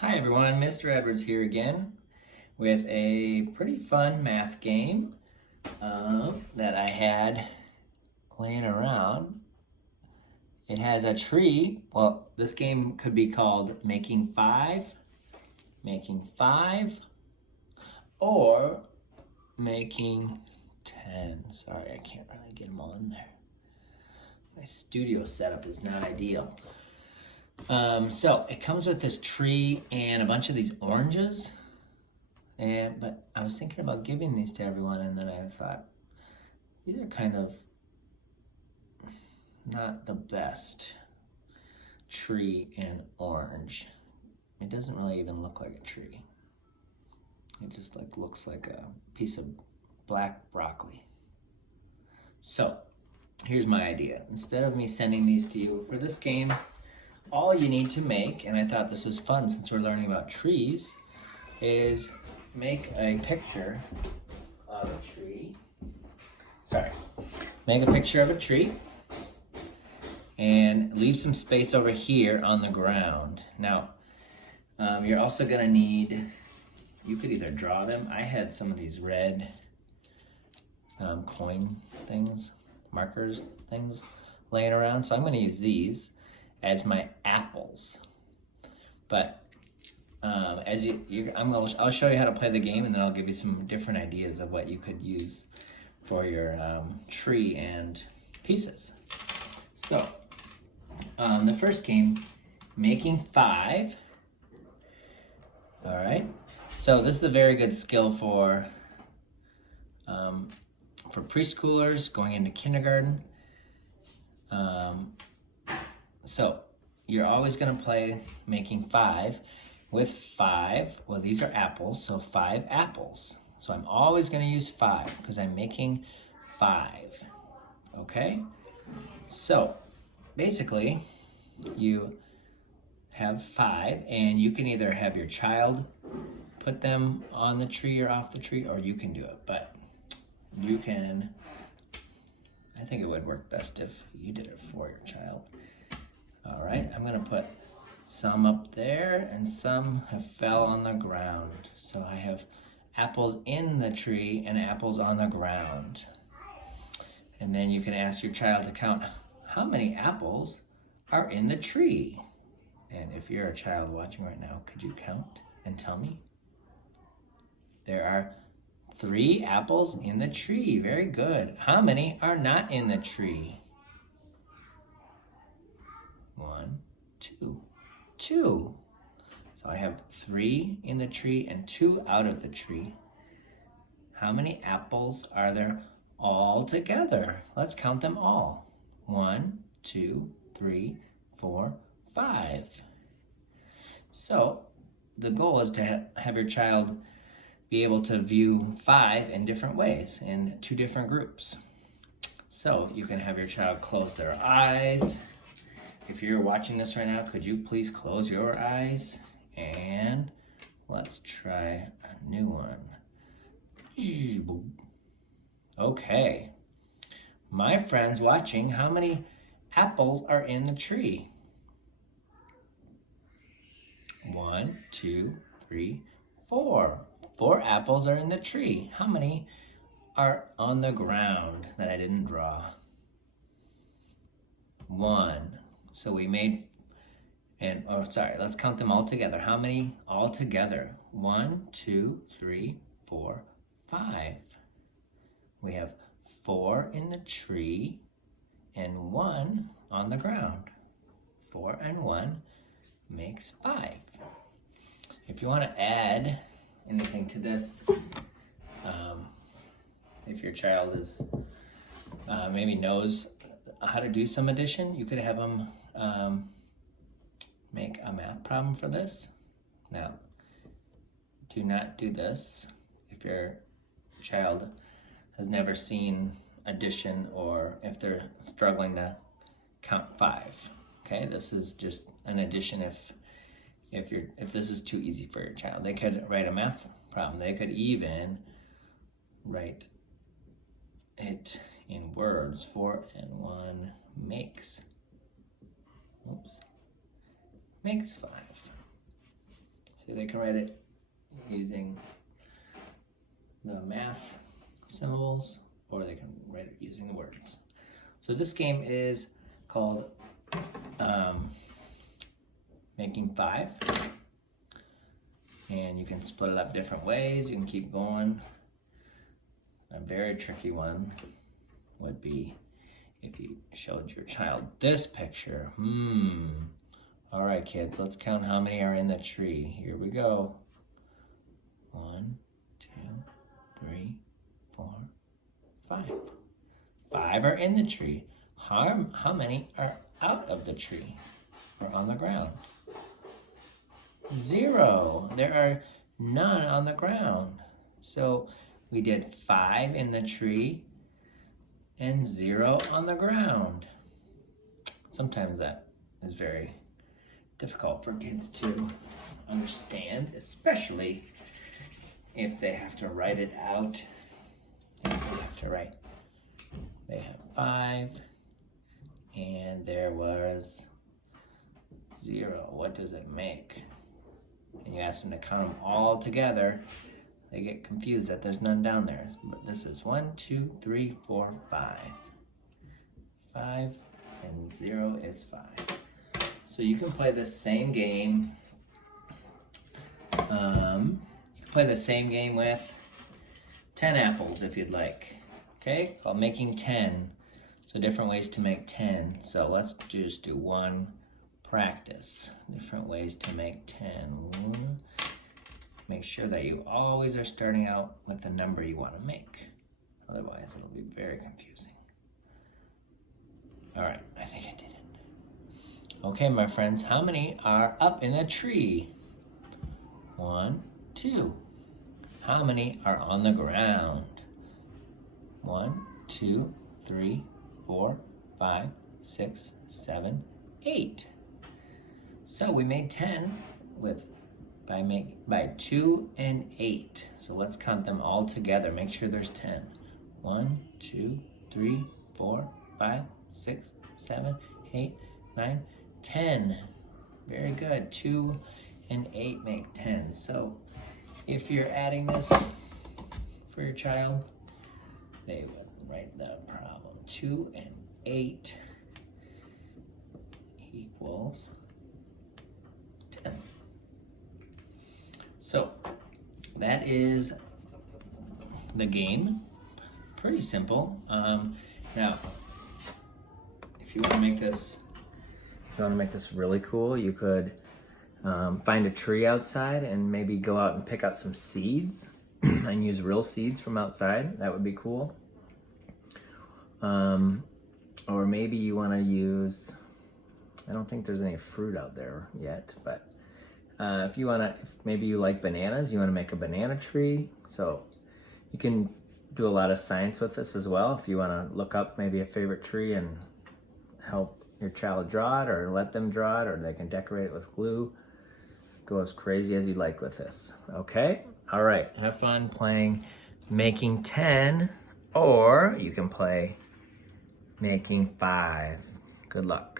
Hi everyone, Mr. Edwards here again with a pretty fun math game that I had laying around. It has a tree. Well, this game could be called Making Five, or Making 10. Sorry, I can't really get them all in there. My studio setup is not ideal. So it comes with this tree and a bunch of these oranges. But I was thinking about giving these to everyone, and then I thought, these are kind of not the best tree and orange. It doesn't really even look like a tree. It just looks like a piece of black broccoli. So here's my idea. Instead of me sending these to you for this game, all you need to make, and I thought this was fun since we're learning about trees, is make a picture of a tree. Make a picture of a tree and leave some space over here on the ground. Now, you're also gonna need, you could either draw them. I had some of these red coin things, markers things laying around, so I'm gonna use these as my apples. But I'll show you how to play the game, and then I'll give you some different ideas of what you could use for your tree and pieces. So, the first game, Making Five. All right. So this is a very good skill for preschoolers going into kindergarten. So you're always going to play Making Five with five. Well, these are apples, so 5 apples. So I'm always going to use 5 because I'm making 5. Okay? So basically, you have 5, and you can either have your child put them on the tree or off the tree, or you can do it. But you can, I think it would work best if you did it for your child. All right, I'm gonna put some up there and some have fell on the ground. So I have apples in the tree and apples on the ground. And then you can ask your child to count how many apples are in the tree. And if you're a child watching right now, could you count and tell me? There are 3 apples in the tree. Very good. How many are not in the tree? 1, 2. 2. So I have 3 in the tree and 2 out of the tree. How many apples are there all together? Let's count them all. 1, 2, 3, 4, 5. So the goal is to have your child be able to view 5 in different ways, in 2 different groups. So you can have your child close their eyes. If you're watching this right now, could you please close your eyes? And let's try a new one. Okay. My friends watching, how many apples are in the tree? 1, 2, 3, 4. 4 apples are in the tree. How many are on the ground that I didn't draw? 1. So we made, let's count them all together. How many all together? 1, 2, 3, 4, 5. We have 4 in the tree and 1 on the ground. 4 and 1 makes 5. If you want to add anything to this, if your child is maybe knows how to do some addition, you could have them make a math problem for this. Now, do not do this if your child has never seen addition, or if they're struggling to count 5. Okay, this is just an addition if this is too easy for your child. They could write a math problem. They could even write it in words. 4 and 1 makes 5. So they can write it using the math symbols, or they can write it using the words. So this game is called Making 5. And you can split it up different ways. You can keep going. A very tricky one would be if you showed your child this picture. All right, kids, let's count how many are in the tree. Here we go. 1, 2, 3, 4, 5. 5 are in the tree. How many are out of the tree or on the ground? 0. There are none on the ground. So we did 5 in the tree and 0 on the ground. Sometimes that is very difficult for kids to understand, especially if they have to write it out. They have to write. They have 5 and there was 0. What does it make? And you ask them to count them all together, they get confused that there's none down there. But this is 1, 2, 3, 4, 5. 5 and 0 is 5. So you can play the same game. You can play the same game with 10 apples if you'd like. Okay, called Making 10. So different ways to make 10. So let's just do one practice. Different ways to make 10. Make sure that you always are starting out with the number you want to make. Otherwise, it'll be very confusing. All right, I think I did it. Okay, my friends, how many are up in a tree? 1, 2. How many are on the ground? 1, 2, 3, 4, 5, 6, 7, 8. So we made 10 by 2 and 8. So let's count them all together. Make sure there's 10. 1, 2, 3, 4, 5, 6, 7, 8, 9, 10. Very good. 2 and 8 make 10. So if you're adding this for your child, they would write the problem. 2 and 8 equals 10. So that is the game. Pretty simple. Now, if you want to make this, really cool, you could find a tree outside and maybe go out and pick out some seeds and use real seeds from outside. That would be cool. Or maybe you want to use, I don't think there's any fruit out there yet, but if maybe you like bananas, you want to make a banana tree. So you can do a lot of science with this as well. If you want to look up maybe a favorite tree and help your child draw it, or let them draw it, or they can decorate it with glue. Go as crazy as you like with this. Okay? All right. Have fun playing Making 10, or you can play Making 5. Good luck.